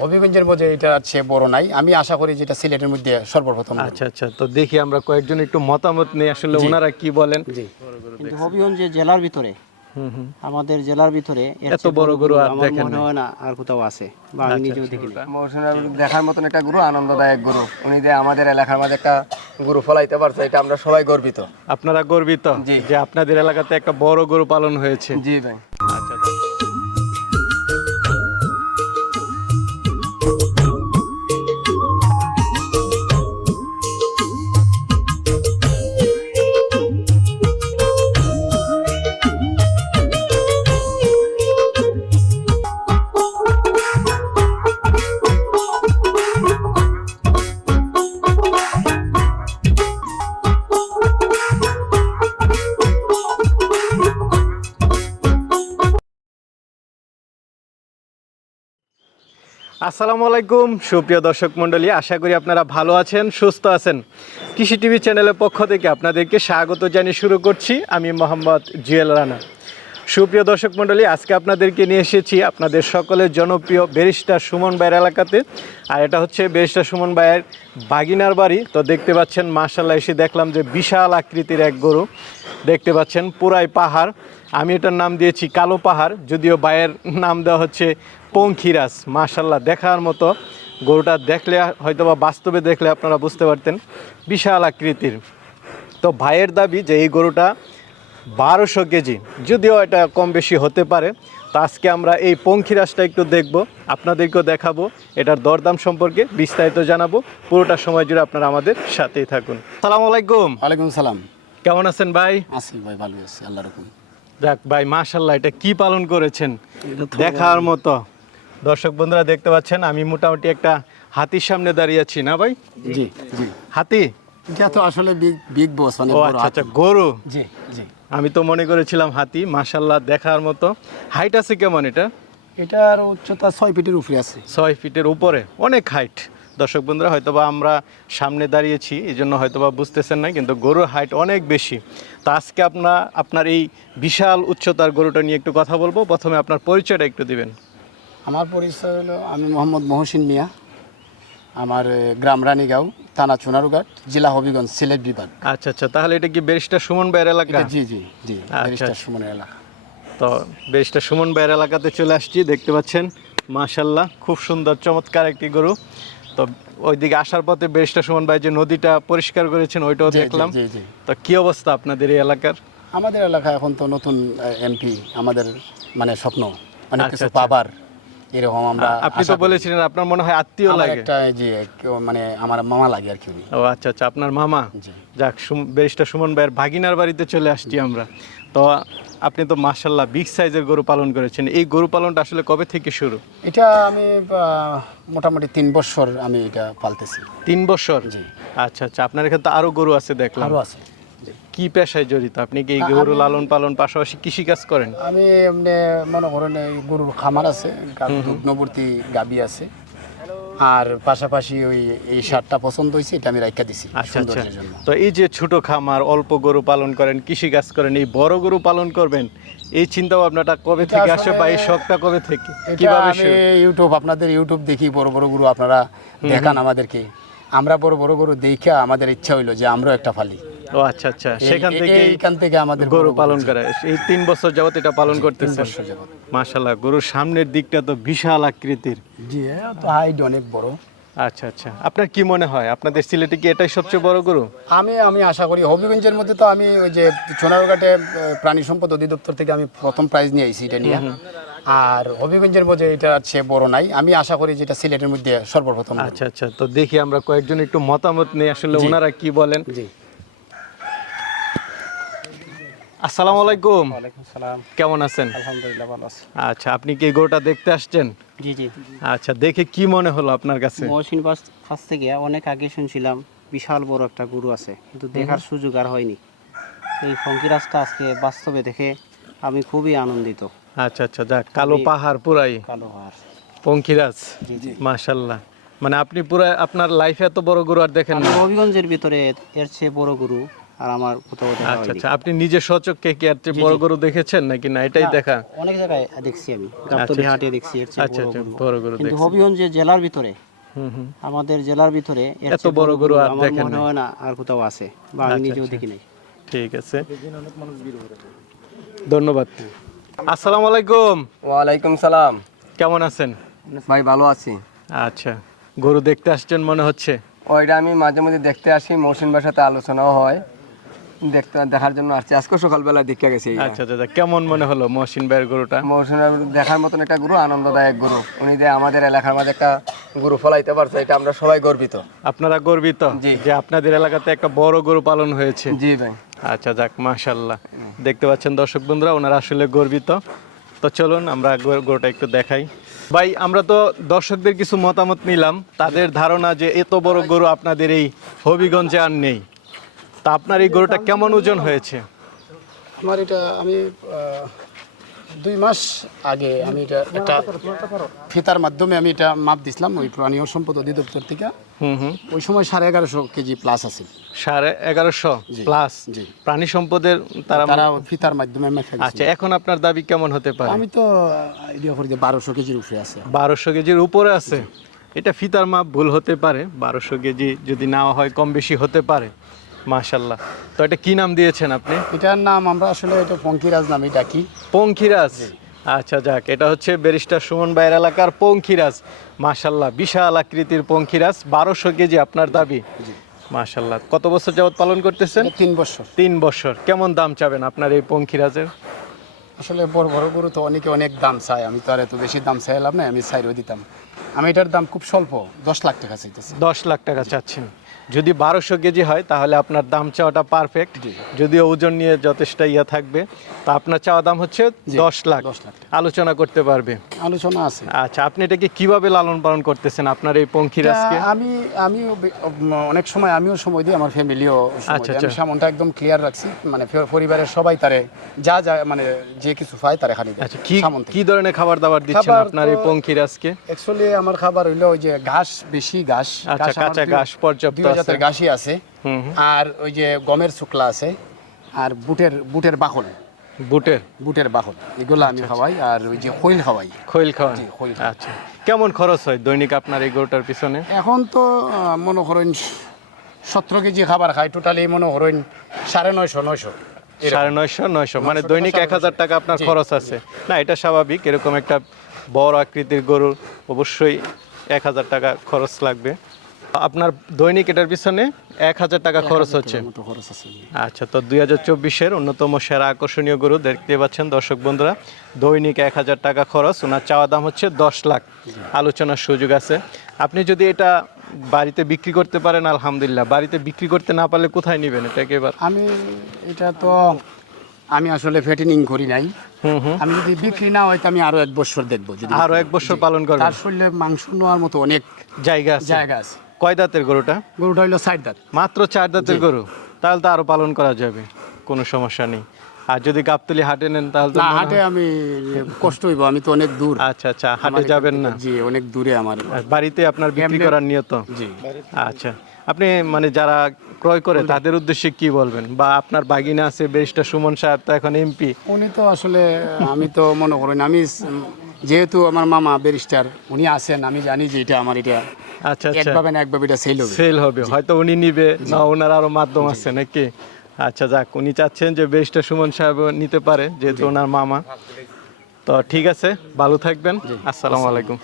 হবিগঞ্জের মধ্যে এটা আছে বড় নাই। আমি আশা করি যেটা সিলেটের মধ্যে সর্বপ্রথম। আচ্ছা আচ্ছা। তো দেখি আমরা কয়েকজন একটু মতামত নেই আসলে ওনারা কি বলেন। কিন্তু হবিগঞ্জ যে জেলার ভিতরে হুম হুম। আমাদের জেলার ভিতরে এত বড় গরু আর দেখেন মনে হয় না আর কোথাও আছে বা আমি নিজেও দেখিনি। দেখার মতন একটা গুরু আনন্দদায়ক গুরু। উনি যে আমাদের এলাকার মধ্যে একটা গুরু ফলাইতে পারছে এটা আমরা সবাই গর্বিত। আপনারা গর্বিত জি। যে আপনাদের এলাকাতে একটা বড় গরু পালন হয়েছে। জি ভাই। আসসালামু আলাইকুম, সুপ্রিয় দর্শক মণ্ডলী, আশা করি আপনারা ভালো আছেন, সুস্থ আছেন। কৃষি টিভি চ্যানেলের পক্ষ থেকে আপনাদেরকে স্বাগত জানিয়ে শুরু করছি আমি মোহাম্মদ জুয়েল রানা। সুপ্রিয় দর্শক মণ্ডলী, আজকে আপনাদেরকে নিয়ে এসেছি আপনাদের সকলের জনপ্রিয় বেরিস্টার সুমন ভাইয়ের এলাকাতে। আর এটা হচ্ছে ব্যারিস্টার সুমন ভাইয়ের বাগিনার বাড়ি। তো দেখতে পাচ্ছেন মার্শাল্লাহ এসে দেখলাম যে বিশাল আকৃতির এক গরু। দেখতে পাচ্ছেন, পুরাই পাহাড়। আমি এটার নাম দিয়েছি কালো পাহাড়, যদিও ভাইয়ের নাম দেওয়া হচ্ছে পঙ্খিরাজ। মাশাল্লাহ দেখার মতো। গরুটা দেখলে হয়তো বা বাস্তবে দেখলে আপনারা বুঝতে পারতেন, বিশাল আকৃতির। তো ভাইয়ের দাবি যে এই গরুটা বারোশো কেজি, যদিও এটা কম বেশি হতে পারে, তো আজকে আমরা এই পঙ্খিরাজটা একটু দেখব, আপনাদেরকেও দেখাবো, এটার দরদাম সম্পর্কে বিস্তারিত জানাব। পুরোটা সময় জুড়ে আপনারা আমাদের সাথেই থাকুন। সালাম আলাইকুম। ওয়ালাইকুম সালাম। কেমন আছেন ভাই? আছি ভাই ভালো আছি আল্লাহ রকম যাক ভাই মাশাল্লাহ এটা কি পালন করেছেন? দেখার মতো। দর্শক বন্ধুরা দেখতে পাচ্ছেন আমি মোটামুটি একটা হাতির সামনে দাঁড়িয়ে আছি না ভাই? জি জি। হাতি? এটা তো আসলে বিগ বিগ বস মানে বড় আচ্ছা আচ্ছা গরু? জি জি। আমি তো মনে করেছিলাম হাতি মাশাল্লাহ দেখার মতো। হাইট আছে কেমন এটা? এটার উচ্চতা ছয় ফিটের উপরে আছে। ছয় ফিটের উপরে অনেক হাইট দর্শক বন্ধুরা হয়তোবা আমরা সামনে দাঁড়িয়েছি এই জন্য হয়তোবা বুঝতেছেন না কিন্তু গরুর হাইট অনেক বেশি। তো আজকে আপনার আপনার এই বিশাল উচ্চতার গরুটা নিয়ে একটু কথা বলব। প্রথমে আপনার পরিচয়টা একটু দিবেন। আমার পরিচয় হলো আমি মোহাম্মদ মহসিন মিয়া। আমার গ্রাম রানীগাঁও থানা চুনারুঘাট জেলা হবিগঞ্জ সিলেট বিভাগ। আচ্ছা আচ্ছা তাহলে এটা কি ব্যারিস্টার সুমন ভাইয়ের এলাকা? জি জি জি আচ্ছা, ব্যারিস্টার আচ্ছা। সুমনের এলাকা। তো ব্যারিস্টার সুমন ভাইয়ের এলাকাতে চলে আসছি দেখতে পাচ্ছেন মাশাল্লাহ খুব সুন্দর চমৎকার একটি গরু। তো ওইদিকে আসার পথে বেরিস্টার সুমন ভাই যে নদীটা পরিষ্কার করেছেন ওইটাও দেখলাম। তো কি অবস্থা আপনাদের এই এলাকার? আমাদের এলাকা এখন তো নতুন এমপি আমাদের মানে স্বপ্ন অনেক আচ্ছা, কিছু আচ্ছা। পাবার। এরকম আমরা আপনি তো। বলেছিলেন আপনার মনে হয় আত্মীয় লাগে। একটা জি মানে আমার মামা লাগে আর কি। ও আচ্ছা আচ্ছা আপনার মামা? যাক ব্যারিস্টার সুমন ভাইয়ের ভাগিনার বাড়িতে চলে আসছি আমরা। তো আপনি তো মার্শাল্লাহ বিগ সাইজের গরু পালন করেছেন। এই গরু পালনটা আসলে কবে থেকে শুরু? এটা আমি মোটামুটি তিন বছর আমি এটা পালতেছি। তিন বছর? জি। আচ্ছা আচ্ছা আপনার এখানে তো আরও গরু আছে দেখলাম। আরও আছে। কি পেশায় জড়িত? আপনি কি গরু লালন পালন পাশাপাশি কৃষি কাজ করেন? আমি এমনি মনে করেন গরুর খামার আছে দুগ্নবর্তী গাবি আছে। আর পাশাপাশি ওই এই সারটা পছন্দ হয়েছে এটা আমি রাখা দিছি আচ্ছা আচ্ছা। তো এই যে ছোট খামার অল্প গরু পালন করেন কৃষি কাজ করেন এই বড় গরু পালন করবেন এই চিন্তা ভাবনাটা কবে থেকে আসে বা এই শখটা কবে থেকে? কীভাবে আমি ইউটিউব আপনাদের ইউটিউব দেখি বড় বড় গরু আপনারা দেখান আমাদেরকে। আমরা বড় বড় গরু দেখা আমাদের ইচ্ছা হইল যে আমরাও একটা ফালি। ও আচ্ছা আচ্ছা। সেখান থেকে এইখান থেকে আমাদের গরু পালন করে। এই তিন বছর যাবত এটা পালন মাশাল্লাহ গরুর সামনের দিকটা তো বিশাল আকৃতির। জি তো হাইট অনেক বড়। আচ্ছা আচ্ছা। আপনার কি মনে হয়? আপনাদের সিলেটে কি এটাই সবচেয়ে বড় গরু? আমি আমি আশা করি হবিগঞ্জের মধ্যে তো আমি ওই যে সোনারঘাটে প্রাণী সম্পদ অধিদপ্তর থেকে আমি প্রথম প্রাইজ নিয়ে আইছি এটা নিয়ে। আর হবিগঞ্জের মধ্যে এটা আছে বড় নাই। আমি আশা করি যেটা সিলেটের মধ্যে সর্বপ্রথম। আচ্ছা আচ্ছা। তো দেখি আমরা কয়েকজন একটু মতামত নেই আসলে ওনারা কি বলেন জি আসসালামু আলাইকুম। ওয়ালাইকুম সালাম। কেমন আছেন? আলহামদুলিল্লাহ ভালো আছি। আচ্ছা আপনি কি গরুটা দেখতে আসছেন? জি জি। আচ্ছা দেখে কি মনে হলো আপনার কাছে? মহসিন বাস কাছ থেকে অনেক আগে শুনছিলাম বিশাল বড় একটা গরু আছে কিন্তু দেখার সুযোগ আর হয়নি। এই ফঙ্কিরাজটা আজকে বাস্তবে দেখে আমি খুবই আনন্দিত। আচ্ছা আচ্ছা যাক কালো পাহাড় পুরাই। কালো হার পঙ্খিরাজ মাশাল্লাহ। মানে আপনি পুরা আপনার লাইফে এত বড় গরু আর দেখেন না। হবিগঞ্জের ভিতরে এর চেয়ে বড় গরু আর আমার কোথাও দেখা আচ্ছা আচ্ছা আপনি নিজে সচককে কি চেয়ে বড় গরু দেখেছেন নাকি? না এটাই দেখা। অনেক জায়গায় দেখছি আমি। গাবতলি হাটে দেখছি এর চেয়ে আচ্ছা আচ্ছা বড় গরু কিন্তু দেখছেন হবিগঞ্জ জেলার ভিতরে হুম হুম। আমাদের জেলার ভিতরে এত বড় গরু আর দেখেন মনে হয় না আর কোথাও আছে বা আমি আচ্ছা, নিজেও আচ্ছা। দেখি নাই। ঠিক আছে। ধন্যবাদ। আসসালামু আলাইকুম। ওয়ালাইকুম সালাম। কেমন আছেন? ভাই ভালো আছি। আচ্ছা গরু দেখতে আসছেন মনে হচ্ছে? ওইটা আমি মাঝে মাঝে দেখতে আসি মৌসুম সাথে আলোচনাও হয়। দেখতে দেখার জন্য আসছি। আজকে সকালবেলা দেখতে গেছি আচ্ছা আচ্ছা কেমন মনে হলো মহসিন ভাইয়ের গরুটা? মৌসুম দেখার মতন একটা গুরু আনন্দদায়ক গুরু। উনি যে আমাদের এলাকার মধ্যে একটা গুরু ফলাইতে পারছে এটা আমরা সবাই গর্বিত। আপনারা গর্বিত যে আপনাদের এলাকাতে একটা বড় গরু পালন হয়েছে? জি ভাই। আচ্ছা যাক মাশাল্লাহ দেখতে পাচ্ছেন দর্শক বন্ধুরা ওনারা আসলে গর্বিত। তো চলুন আমরা গরুটা একটু দেখাই। ভাই আমরা তো দর্শকদের কিছু মতামত নিলাম। তাদের ধারণা যে এত বড় গরু আপনাদের এই হবিগঞ্জে আর নেই। তা আপনার এই গরুটা কেমন ওজন হয়েছে? আমার এটা আমি দুই মাস আগে আমি এটা একটা ফিতার মাধ্যমে আমি এটা মাপ দিছিলাম ওই প্রাণী ও সম্পদ অধিদপ্তর থেকে। হুম হুম। ওই সময় সাড়ে এগারোশো কেজি প্লাস আছে। সাড়ে এগারোশো প্লাস জি। প্রাণী সম্পদের তারা তারা ফিতার মাধ্যমে আচ্ছা এখন আপনার দাবি কেমন হতে পারে? আমি তো আইডিয়া করি যে বারোশো কেজির উপরে আছে। বারোশো কেজির উপরে আছে? এটা ফিতার মাপ ভুল হতে পারে। বারোশো কেজি যদি নেওয়া হয় কম বেশি হতে পারে। মাশাল্লাহ তো এটা কি নাম দিয়েছেন আপনি? এটার নাম আমরা আসলে এটা পঙ্কিরাজ নামে ডাকি। পঙ্খিরাজ আচ্ছা যাক এটা হচ্ছে ব্যারিস্টার সুমন ভাইয়ের এলাকার পঙ্খিরাজ মাশাল্লাহ বিশাল আকৃতির পঙ্খিরাজ বারোশো কেজি আপনার দাবি। মাশাল্লাহ কত বছর যাবত পালন করতেছেন? তিন বছর। তিন বছর। কেমন দাম চাবেন আপনার এই পঙ্খিরাজের আসলে বড় বড় গরু তো অনেকে অনেক দাম চায়। আমি তো আর এত বেশি দাম চাইলাম না আমি সাইডও দিতাম। আমি এটার দাম খুব স্বল্প দশ লাখ টাকা চাইতেছি। দশ লাখ টাকা চাচ্ছেন। যদি বারোশো কেজি হয় তাহলে আপনার দাম চাওয়াটা পারফেক্ট যদিও ওজন নিয়ে যথেষ্ট ইয়া থাকবে তা আপনার চাওয়া দাম হচ্ছে দশ লাখ। 10 লাখ টাকা। আলোচনা করতে পারবে। আলোচনা আছে। আচ্ছা আপনি এটাকে কীভাবে লালন পালন করতেছেন আপনার এই পঙ্খিরাজকে তা আমি আমিও অনেক সময় আমিও সময় দিই আমার ফ্যামিলিও আচ্ছা, আমি আচ্ছা। সামনটা একদম ক্লিয়ার রাখছি মানে পরিবারের সবাই তারে যা যা মানে যে কিছু পায় তারে খালি আচ্ছা কি কি ধরনের খাবার দাবার দিচ্ছেন আপনার এই তো- পঙ্খিরাজকে অ্যাকচুয়ালি আমার খাবার হইল ওই যে ঘাস বেশি ঘাস। আচ্ছা, কাঁচা ঘাস পর্যাপ্ত দুই জাতের আছে। ঘাসই আছে। আর ওই যে গমের শুকলা আছে আর বুটের বুটের বাকল বুটের? বুটের বাকল এগুলো আমি খাওয়াই আর ওই যে খৈল খাওয়াই। খৈল খৈল। আচ্ছা। কেমন খরচ হয় দৈনিক আপনার এই গরুটার পিছনে? এখন তো মনে করেন সতেরো কেজি খাবার খাই টোটালি মনে করেন সাড়ে নয়শো নয়শো। সাড়ে নয়শো নয়শো। মানে দৈনিক এক হাজার টাকা আপনার খরচ আছে। না এটা স্বাভাবিক এরকম একটা বড় আকৃতির গরু অবশ্যই এক হাজার টাকা খরচ লাগবে। আপনার দৈনিক এটার পিছনে এক হাজার টাকা খরচ হচ্ছে। আচ্ছা তো দুই হাজার চব্বিশের অন্যতম সেরা আকর্ষণীয় গরু দেখতে পাচ্ছেন দর্শক বন্ধুরা। দৈনিক এক হাজার টাকা খরচ ওনার চাওয়া দাম হচ্ছে দশ লাখ। আলোচনার সুযোগ আছে। আপনি যদি এটা বাড়িতে বিক্রি করতে পারেন আলহামদুলিল্লাহ। বাড়িতে বিক্রি করতে না পারলে কোথায় নেবেন এটাকে এবার আমি এটা তো আমি আসলে ফেটিনিং করি নাই। আমি যদি বিক্রি না হয় আমি আরও এক বছর দেখব যদি আরও এক বছর পালন করবেন। তার শরীরে মাংস নেওয়ার মতো অনেক জায়গা আছে। জায়গা আছে। কয় দাঁতের গরুটা? গরুটা হইল চার দাঁত। মাত্র চার দাঁতের গরু? তাহলে তো আরও পালন করা যাবে। কোনো সমস্যা নেই। আর যদি গাবতলি হাটে নেন তাহলে না হাটে আমি কষ্ট হইব। আমি তো অনেক দূর। আচ্ছা আচ্ছা। হাটে যাবেন না? জি অনেক দূরে আমার। বাড়িতে আপনার বিক্রি করার নিয়ত? জি। আচ্ছা। আপনি মানে যারা ক্রয় করে তাদের উদ্দেশ্যে কি বলবেন? বা আপনার বাগিনা আছে ব্যারিস্টার সুমন সাহেব তো এখন এমপি উনি তো আসলে আমি তো মনে করেন আমি যেহেতু আমার মামা ব্যারিস্টার উনি আছেন আমি জানি যে এটা আমার এটা আচ্ছা আচ্ছা। একভাবে না একভাবে এটা সেল হবে। সেল হবে। হয়তো উনি নিবে না ওনার আরও মাধ্যম আছে নাকি? আচ্ছা যাক উনি চাচ্ছেন যে ব্যারিস্টার সুমন সাহেব নিতে পারে যেহেতু ওনার মামা। তো ঠিক আছে ভালো থাকবেন। আসসালামু আলাইকুম।